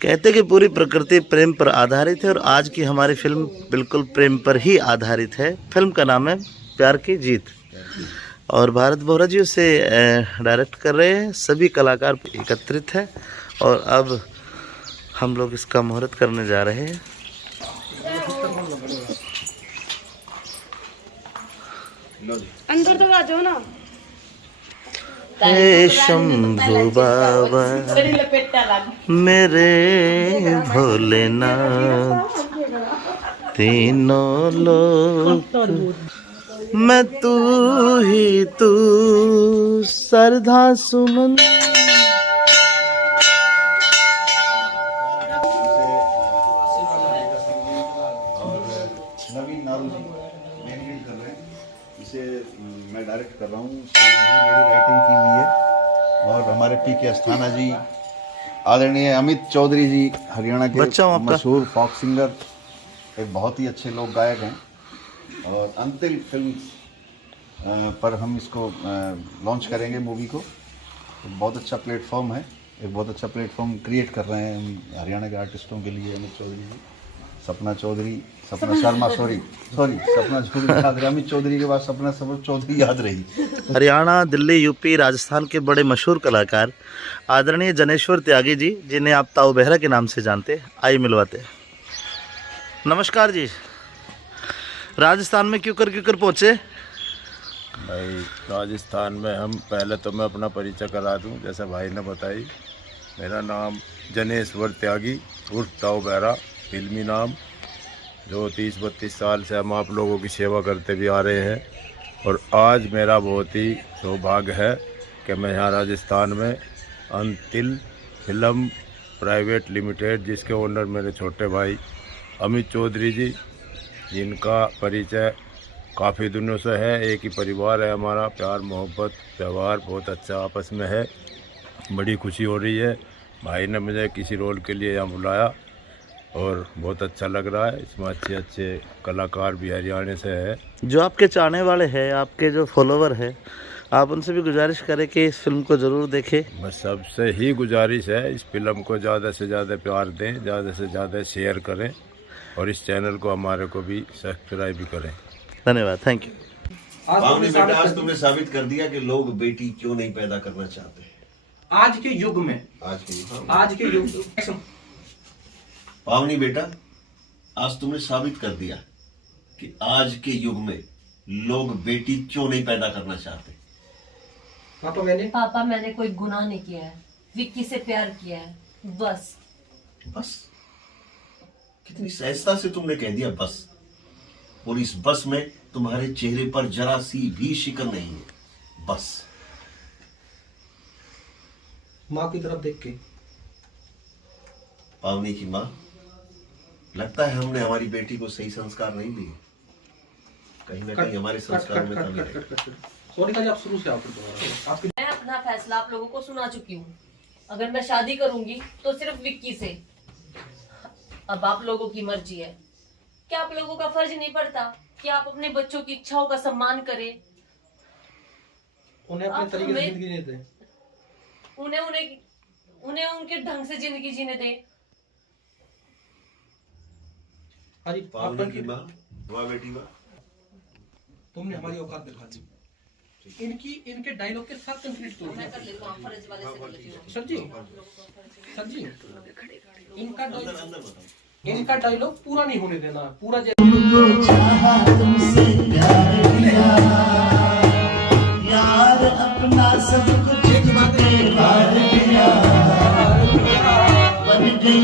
कहते कि पूरी प्रकृति प्रेम पर आधारित है और आज की हमारी फिल्म बिल्कुल प्रेम पर ही आधारित है। फिल्म का नाम है प्यार की जीत और भारत बोहरा जी उसे डायरेक्ट कर रहे हैं। सभी कलाकार एकत्रित हैं और अब हम लोग इसका मुहूर्त करने जा रहे हैं। अंदर तो आ जाओ ना। हे शंभु बाबा मेरे भोलेनाथ, तीनों लोग मैं तू ही तू, सरधा सुमन। नवीन नारू जी मेन लीड कर रहे हैं। इसे मैं डायरेक्ट कर रहा हूँ, मेरी राइटिंग की हुई है। और हमारे पी.के. अस्थाना जी, आदरणीय अमित चौधरी जी, हरियाणा के मशहूर फॉक सिंगर, एक बहुत ही अच्छे लोक गायक हैं। और अंतिल फिल्म पर हम इसको लॉन्च करेंगे मूवी को। तो बहुत अच्छा प्लेटफॉर्म है, एक बहुत अच्छा प्लेटफॉर्म क्रिएट कर रहे हैं हम हरियाणा के आर्टिस्टों के लिए। अमित चौधरी जी, सपना शर्मा, सपना चौधरी, अमित चौधरी के बाद सपना चौधरी याद रही। हरियाणा, दिल्ली, यूपी, राजस्थान के बड़े मशहूर कलाकार आदरणीय जनेश्वर त्यागी जी, जिन्हें आप ताऊ बेहरा के नाम से जानते, आइए मिलवाते। नमस्कार जी। राजस्थान में क्यों कर पहुँचे? भाई राजस्थान में हम पहले तो मैं अपना परिचय करा दूं, जैसा भाई ने बताई। मेरा नाम जनेश्वर त्यागी उर्फ ताऊ बेहरा, फिल्मी नाम, जो 30-32 साल से हम आप लोगों की सेवा करते भी आ रहे हैं। और आज मेरा बहुत ही सौभाग्य है कि मैं यहाँ राजस्थान में अंतिल फिल्म प्राइवेट लिमिटेड, जिसके ओनर मेरे छोटे भाई अमित चौधरी जी, जिनका परिचय काफ़ी दिनों से है। एक ही परिवार है हमारा, प्यार मोहब्बत व्यवहार बहुत अच्छा आपस में है। बड़ी खुशी हो रही है, भाई ने मुझे किसी रोल के लिए यहाँ बुलाया और बहुत अच्छा लग रहा है। इसमें अच्छे कलाकार भी हरियाणा से है। जो आपके चाहने वाले हैं, आपके जो फॉलोवर हैं, आप उनसे भी गुजारिश करें कि इस फिल्म को ज़रूर देखें। बस सबसे ही गुजारिश है, इस फिल्म को ज़्यादा से ज़्यादा प्यार दें, ज़्यादा से ज़्यादा शेयर करें और इस चैनल को हमारे को भी सब्सक्राइब भी करें। धन्यवाद, थैंक यू। आज तुमने साबित कर दिया कि लोग बेटी क्यों नहीं पैदा करना चाहते आज के युग में। आज के युग पावनी बेटा, आज तुमने साबित कर दिया कि आज के युग में लोग बेटी क्यों नहीं पैदा करना चाहते। पापा मैंने कोई गुनाह नहीं किया है, विक्की से प्यार किया है, बस। कितनी सहजता से तुमने कह दिया बस। और इस बस में तुम्हारे चेहरे पर जरा सी भी शिकन नहीं है, बस। माँ की तरफ देख के। पावनी की माँ, लगता है हमने हमारी बेटी को सही संस्कार नहीं दिए। कहीं ना कहीं हमारे संस्कार में कमी है। सोनिका जी, आप शुरू से आपको मैं अपना फैसला आप लोगों को सुना चुकी हूँ। अगर मैं शादी करूंगी तो सिर्फ विक्की से। अब आप लोगों की मर्जी है। क्या आप लोगों का फर्ज नहीं पड़ता कि आप अपने बच्चों की इच्छाओं का सम्मान करें? उन्हें अपने तरीके से जिंदगी जीने दें। उन्हें उनके ढंग से जिंदगी जीने दें। पावनी की माँ, वाह बेटी वाह, तुमने हमारी औकात दिखा दी। इनके डायलॉग के साथ कंप्लीट करो। मैं कर लेता हूँ, फर्ज वाले से कर लेती हूँ। सर जी, इनका डायलॉग पूरा नहीं होने देना, पूरा यार अपना सब कुछ बन गई